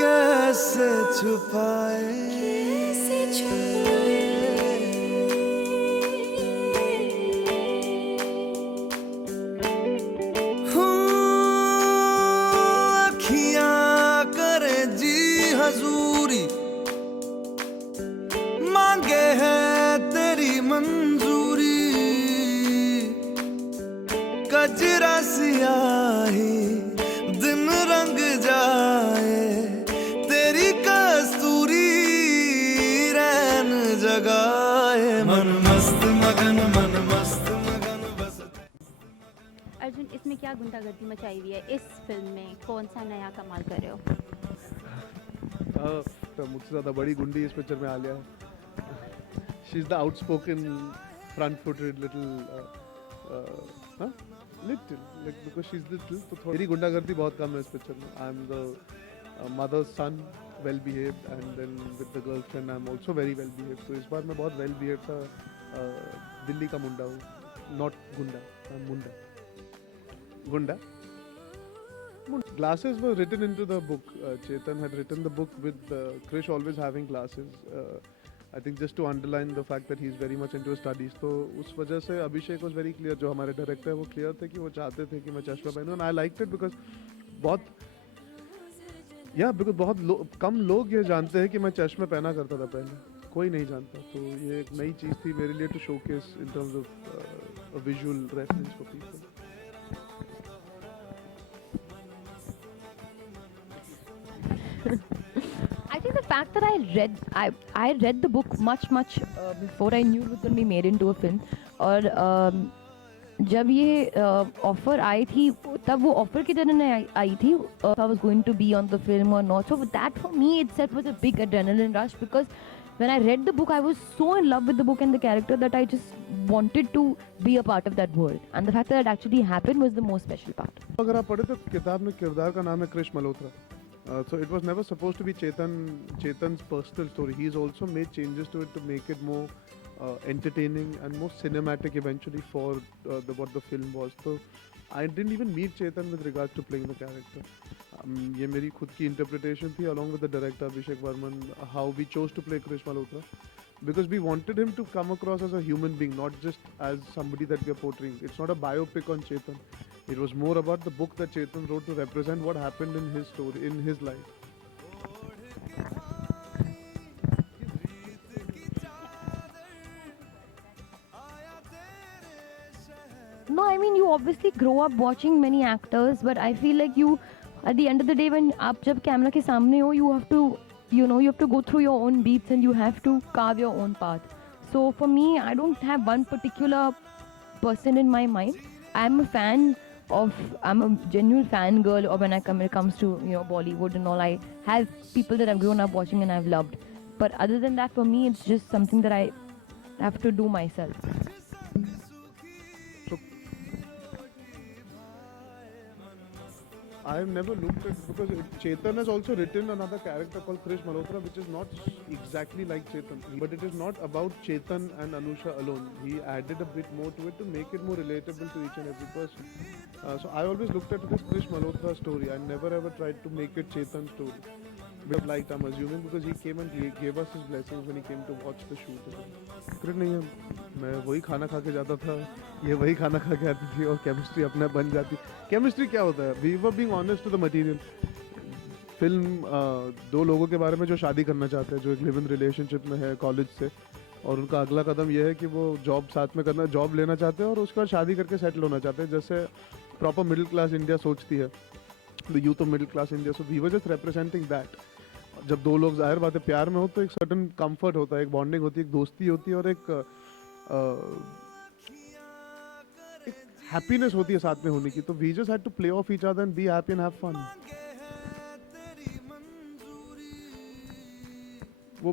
कैसे छुपाए अखियां करे जी हजूरी, मांगे है तेरी मंजूरी, कजरा सियाही दिन रंग जाए, तेरी कस्तूरी रैन जगाए, मन मस्त मगन बस। अर्जुन, इसमें क्या गुंडागर्दी मचाई हुई है? इस फिल्म में कौन सा नया कमाल कर रहे हो? तो मुझसे ज़्यादा बड़ी गुंडी इस पिक्चर में आलिया है। She is the outspoken front footed little like because she is little, तो थोड़ी गुंडागर्दी बहुत कम है इस पिक्चर में। I am the mother's son, well behaved, and then with the girlfriend I am also very well behaved. तो इस बार मैं बहुत वेल बिहेव्ड सा दिल्ली का मुंडा हूँ, नॉट गुंडा, मुंडा गुंडा। Glasses were written into the book. Chetan had written the book with Krish always having glasses. I think just to underline the fact that he is very much into his studies. तो उस वजह से अभिषेक was very clear, जो हमारे director है वो clear थे कि वो चाहते थे कि मैं चश्मा पहनूं, and I liked it because बहुत कम लोग ये जानते हैं कि मैं चश्मे पहना करता था पहले, कोई नहीं जानता। तो ये एक नई चीज़ थी मेरे लिए to showcase in terms of a visual reference for people. I think the fact that I read the book much before I knew it was going to be made into a film. और जब ये offer आई थी तब वो offer की तरह आई थी, I was going to be on the film or not. So that for me itself was a big adrenaline rush, because when I read the book I was so in love with the book and the character that I just wanted to be a part of that world, and the fact that it actually happened was the most special part. अगर आप पढ़े तो किताब में किरदार का नाम है Krrish Malhotra. So it was never supposed to be Chetan's personal story. He's also made changes to it to make it more entertaining and more cinematic eventually for what the film was. So I didn't even meet Chetan with regards to playing the character. ये मेरी खुद की interpretation थी along with the director Abhishek Varman, how we chose to play Krish Malhotra, because we wanted him to come across as a human being, not just as somebody that we are portraying. It's not a biopic on Chetan. It was more about the book that Chetan wrote to represent what happened in his story, in his life. No, I mean, you obviously grow up watching many actors, but I feel like you, at the end of the day, when आप जब camera के सामने हो, you have to, you have to go through your own beats and you have to carve your own path. So for me, I don't have one particular person in my mind. I'm a genuine fangirl when it comes to Bollywood and all. I have people that I've grown up watching and I've loved. But other than that, for me, it's just something that I have to do myself. I have never looked at, because Chetan has also written another character called Krish Malhotra, which is not exactly like Chetan, but it is not about Chetan and Anusha alone. He added a bit more to it to make it more relatable to each and every person. So I always looked at it as Krish Malhotra's story. I never ever tried to make it Chetan's story. But liked, I'm assuming, because he came and gave us his blessings when he came to watch the shoot. Secret नहीं है, मैं वही खाना खा के जाता था, ये वही खाना खा के आती थी, और केमिस्ट्री अपने बन जाती. केमिस्ट्री क्या होता है? We were being honest to the material. Film दो लोगों के बारे में जो शादी करना चाहते हैं, जो एक लिव इन रिलेशनशिप में है कॉलेज से, और उनका अगला कदम यह है कि वो जॉब लेना चाहते हैं और उसके बाद शादी करके सेटल होना चाहते हैं, जैसे प्रॉपर मिडिल क्लास इंडिया सोचती है, the youth of middle class India. So we were just representing that. जब दो लोग जाहिर बात है प्यार में हो तो एक सर्टन कंफर्ट होता है, एक बॉन्डिंग होती है, एक दोस्ती होती है, और एक हैप्पीनेस होती है साथ में होने की. तो we just had to play off each other and be happy and have fun. वो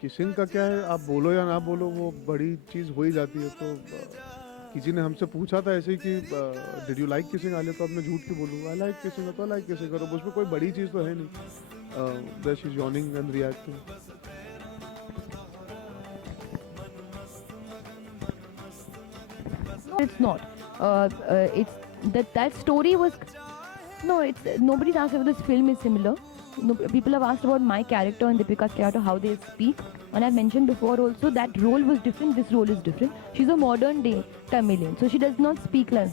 किसिंग का क्या है, आप बोलो या ना बोलो, वो बड़ी चीज़ हो ही जाती है. तो किसी ने हमसे पूछा था ऐसे ही कि did you like kissing Alia, तो अब मैं झूठ क्यों बोलूँ, आई लाइक किसिंग, तो लाइक किसिंग करो, उसमें कोई बड़ी चीज़ तो है नहीं. That she is yawning and reacting. It's not. It's that story was No, it's nobody's asked if this film is similar. No, people have asked about my character and Deepika's character, how they speak. And I've mentioned before also that role was different, this role is different. She's a modern day Tamilian, so she does not speak like.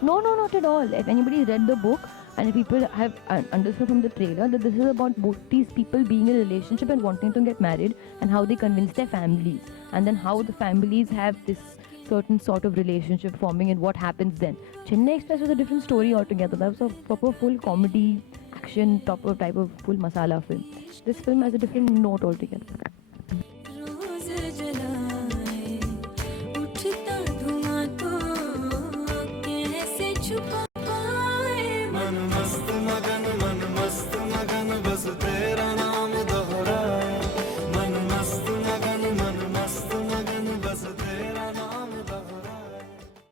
No, not at all. If anybody read the book and if people have understood from the trailer that this is about both these people being in a relationship and wanting to get married and how they convince their families and then how the families have this certain sort of relationship forming and what happens then. Chennai Express was a different story altogether. That was a proper full comedy, action, proper type of full masala film. This film has a different note altogether. रोज जलाए उठता धुआं तो कैसे छुपा